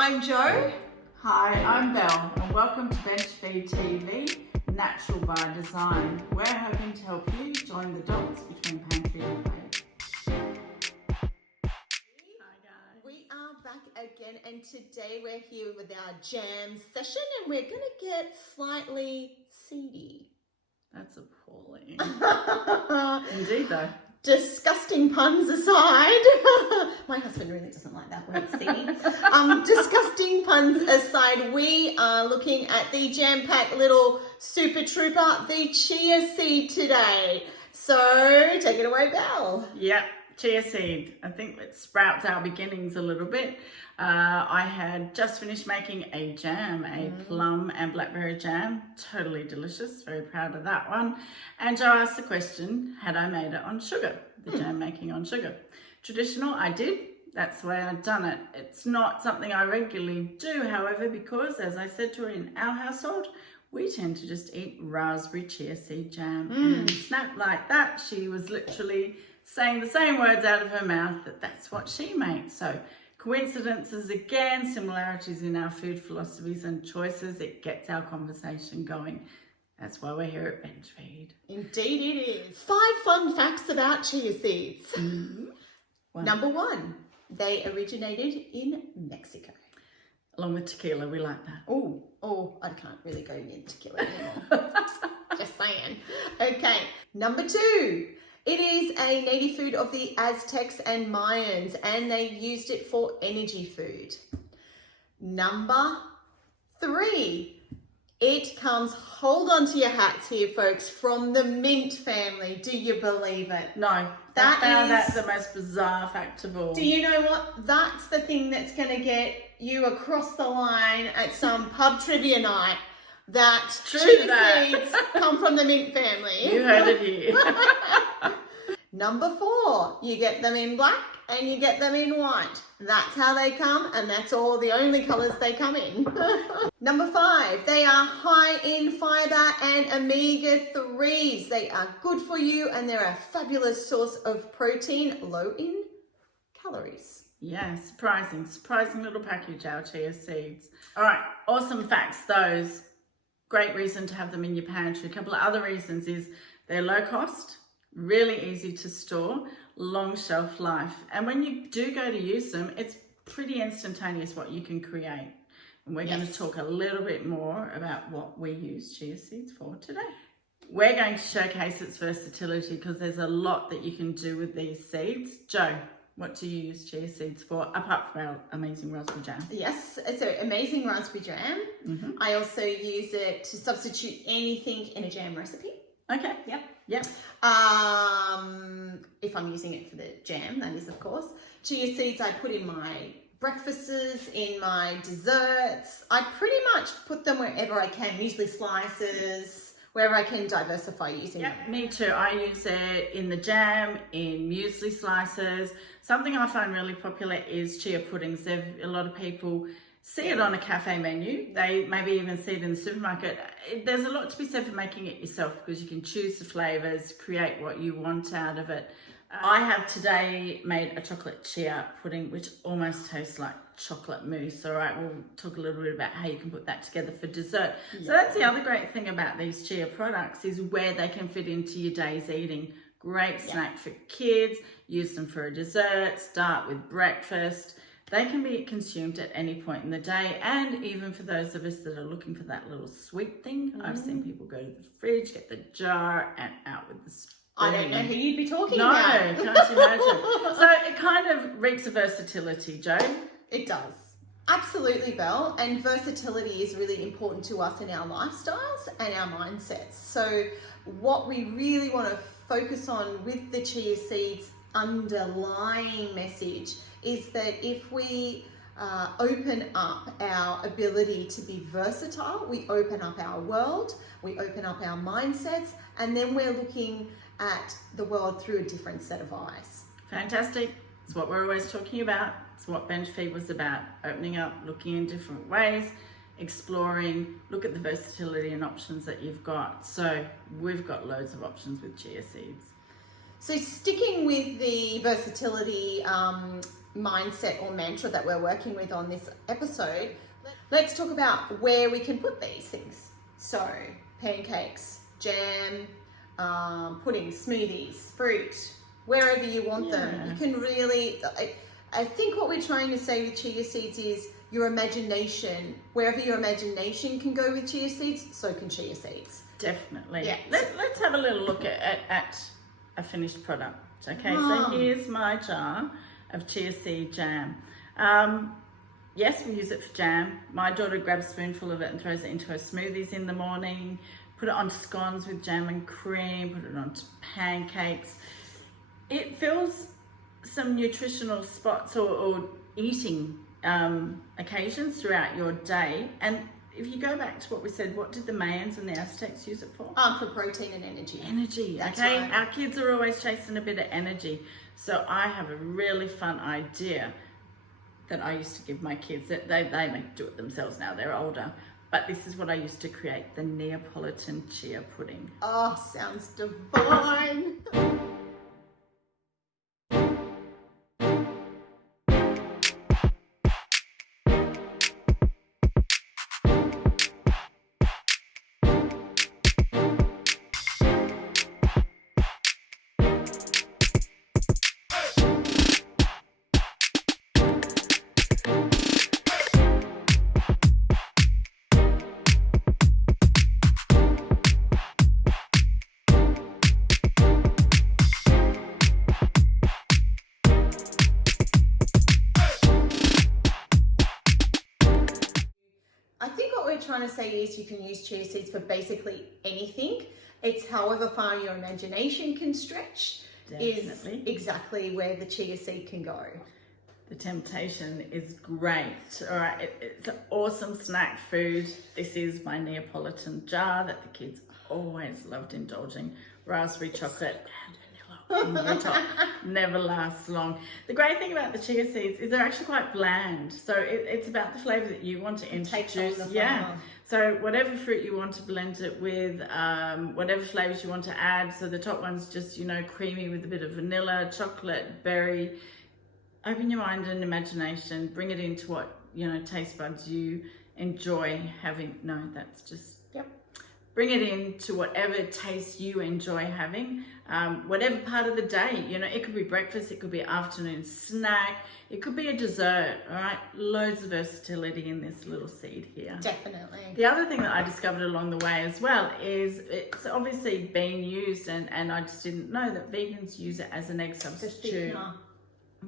I'm Jo. Hi, I'm Belle, and welcome to BenchFeed TV, Natural by Design. We're hoping to help you join the dots between pantry and plate. Hi guys. We are back again, and today we're here with our jam session, and we're going to get slightly seedy. That's appalling. Indeed, though. Disgusting puns aside, my husband really doesn't like that word, seedy. Disgusting puns aside, we are looking at the jam-packed little super trooper, the Chia Seed today. So take it away, Belle. Yep, Chia Seed. I think it sprouts our beginnings a little bit. I had just finished making a jam, a plum and blackberry jam. Totally delicious. Very proud of that one. And Jo asked the question, had I made it on sugar? The jam making on sugar. Traditional, I did. That's the way I've done it. It's not something I regularly do, however, because as I said to her, in our household, we tend to just eat raspberry chia seed jam. And snap like that. She was literally saying the same words out of her mouth that that's what she makes. So coincidences again, similarities in our food philosophies and choices. It gets our conversation going. That's why we're here at BenchFeed. Indeed it is. 5 fun facts about chia seeds. Number 1, they originated in Mexico. Along with tequila, we like that. Oh, I can't really go near tequila anymore. Just saying. Okay, number 2. It is a native food of the Aztecs and Mayans, and they used it for energy food. Number 3. It comes, hold on to your hats here, folks, from the mint family. Do you believe it? No, that's the most bizarre fact of all. Do you know what? That's the thing that's going to get you across the line at some pub trivia night. That chia seeds come from the mint family. You heard it here. Number 4, you get them in black and you get them in white. That's how they come, and that's all the only colours they come in. Number 5, they are high in fibre and omega-3s. They are good for you, and they're a fabulous source of protein, low in calories. Yeah, surprising little package, our chia seeds. All right, awesome facts, those. Great reason to have them in your pantry. A couple of other reasons is they're low cost, really easy to store, long shelf life. And when you do go to use them, it's pretty instantaneous what you can create. And we're going to talk a little bit more about what we use chia seeds for today. We're going to showcase its versatility because there's a lot that you can do with these seeds. Jo, what do you use chia seeds for, apart from our amazing raspberry jam? Yes, so amazing raspberry jam. I also use it to substitute anything in a jam recipe. Okay. Yep. If I'm using it for the jam, that is, of course. Chia seeds I put in my breakfasts, in my desserts. I pretty much put them wherever I can, usually slices, wherever I can diversify using them. Me too. I use it in the jam, in muesli slices. Something I find really popular is chia puddings. A lot of people see it on a cafe menu. They maybe even see it in the supermarket. There's a lot to be said for making it yourself because you can choose the flavours, create what you want out of it. I have today made a chocolate chia pudding, which almost tastes like chocolate mousse. All right, we'll talk a little bit about how you can put that together for dessert. So that's the other great thing about these chia products is where they can fit into your day's eating. Great snack for kids, use them for a dessert, start with breakfast. They can be consumed at any point in the day, and even for those of us that are looking for that little sweet thing, I've seen people go to the fridge, get the jar, and out with the spoon. I don't know who you'd be talking about. No, can't imagine. So it kind of reeks of versatility, Jo. It does. Absolutely, Belle. And versatility is really important to us in our lifestyles and our mindsets. So what we really want to focus on with the chia seeds underlying message is that if we open up our ability to be versatile, we open up our world, we open up our mindsets, and then we're looking at the world through a different set of eyes. Fantastic. It's what we're always talking about. It's what BenchFeed was about. Opening up, looking in different ways, exploring, look at the versatility and options that you've got. So we've got loads of options with chia seeds. So sticking with the versatility mindset or mantra that we're working with on this episode, let's talk about where we can put these things. So pancakes, jam, pudding, smoothies, fruit, wherever you want them. You can really, I think what we're trying to say with Chia Seeds is your imagination, wherever your imagination can go with Chia Seeds, so can Chia Seeds. Definitely. Yeah. Let's have a little look at a finished product. Okay, so here's my jar of chia seed jam. Yes, we use it for jam. My daughter grabs a spoonful of it and throws it into her smoothies in the morning, put it onto scones with jam and cream, put it onto pancakes. It fills some nutritional spots or eating occasions throughout your day. And if you go back to what we said, what did the Mayans and the Aztecs use it for? For protein and energy. Energy, That's okay? right. Our kids are always chasing a bit of energy. So I have a really fun idea that I used to give my kids. They make do it themselves now, they're older. But this is what I used to create, the Neapolitan chia pudding. Oh, sounds divine. I think what we're trying to say is you can use chia seeds for basically anything. It's however far your imagination can stretch. Definitely. Is exactly where the chia seed can go. The temptation is great. All right, it's an awesome snack food. This is my Neapolitan jar that the kids always loved indulging. Raspberry chocolate and vanilla on the top. Never lasts long. The great thing about the chia seeds is they're actually quite bland. So it's about the flavour that you want to introduce. Yeah. So whatever fruit you want to blend it with, whatever flavours you want to add. So the top one's just, creamy with a bit of vanilla, chocolate, berry. Open your mind and imagination. Bring it into what, taste buds you enjoy having. No, that's just, bring it into whatever taste you enjoy having. Whatever part of the day, it could be breakfast, it could be afternoon snack, it could be a dessert, all right? Loads of versatility in this little seed here. Definitely. The other thing that I discovered along the way as well is it's obviously being used, and I just didn't know that vegans use it as an egg substitute.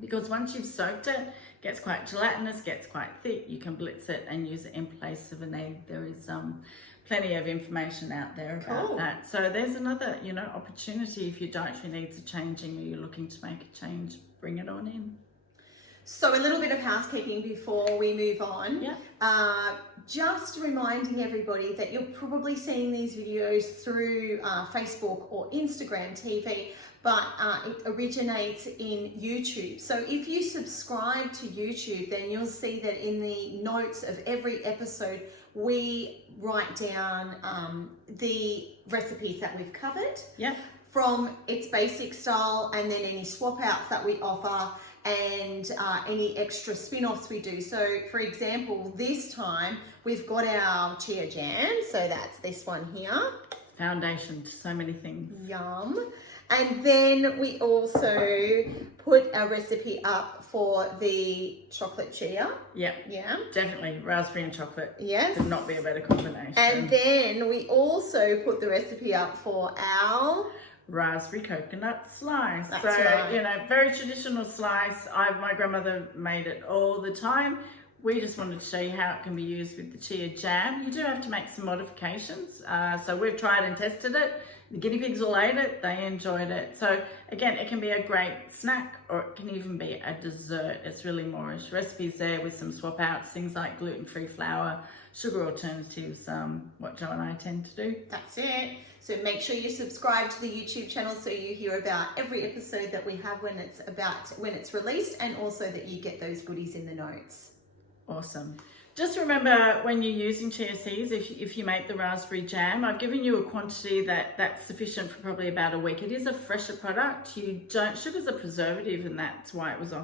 Because once you've soaked it, it gets quite gelatinous, gets quite thick, you can blitz it and use it in place of an egg. There is plenty of information out there about that. So there's another, opportunity if your dietary needs are changing or you're looking to make a change, bring it on in. So a little bit of housekeeping before we move on. Just reminding everybody that you're probably seeing these videos through Facebook or Instagram TV, but it originates in YouTube. So if you subscribe to YouTube, then you'll see that in the notes of every episode, we write down the recipes that we've covered from its basic style, and then any swap outs that we offer, and any extra spin-offs we do. So for example, this time we've got our Chia Jam, so that's this one here. Foundation to so many things. Yum. And then we also put a recipe up for the chocolate chia. Yeah. Definitely. Raspberry and chocolate. Yes. Could not be a better combination. And then we also put the recipe up for our raspberry coconut slice. That's so, right. Very traditional slice. My grandmother made it all the time. We just wanted to show you how it can be used with the chia jam. You do have to make some modifications. So we've tried and tested it. The guinea pigs all ate it, they enjoyed it. So again, it can be a great snack, or it can even be a dessert. It's really Moorish. Recipes there with some swap outs, things like gluten-free flour, sugar alternatives, what Joe and I tend to do. That's it. So make sure you subscribe to the YouTube channel so you hear about every episode that we have when it's released, and also that you get those goodies in the notes. Awesome. Just remember when you're using chia seeds, if you make the raspberry jam, I've given you a quantity that's sufficient for probably about a week. It is a fresher product. Sugar's a preservative, and that's why it was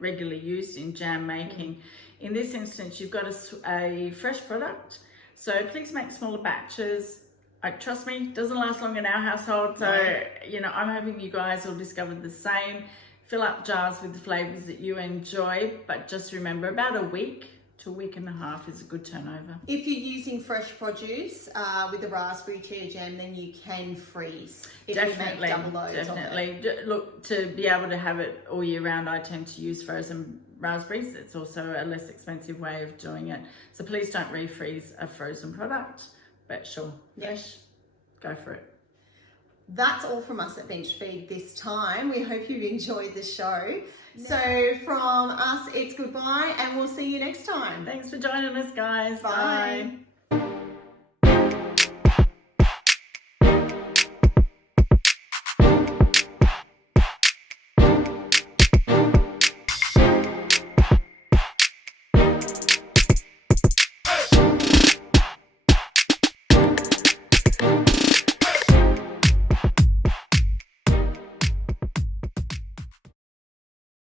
regularly used in jam making. In this instance, you've got a fresh product, so please make smaller batches. Trust me, it doesn't last long in our household, so I'm hoping you guys will discover the same. Fill up jars with the flavors that you enjoy, but just remember about a week to a week and a half is a good turnover. If you're using fresh produce with the raspberry chia jam, then you can freeze. If Definitely, you make double loads definitely. of it. Look, to be able to have it all year round, I tend to use frozen raspberries. It's also a less expensive way of doing it. So please don't refreeze a frozen product, but sure, fresh, go for it. That's all from us at BenchFeed this time. We hope you've enjoyed the show. So from us, it's goodbye, and we'll see you next time. Thanks for joining us, guys. Bye. Bye.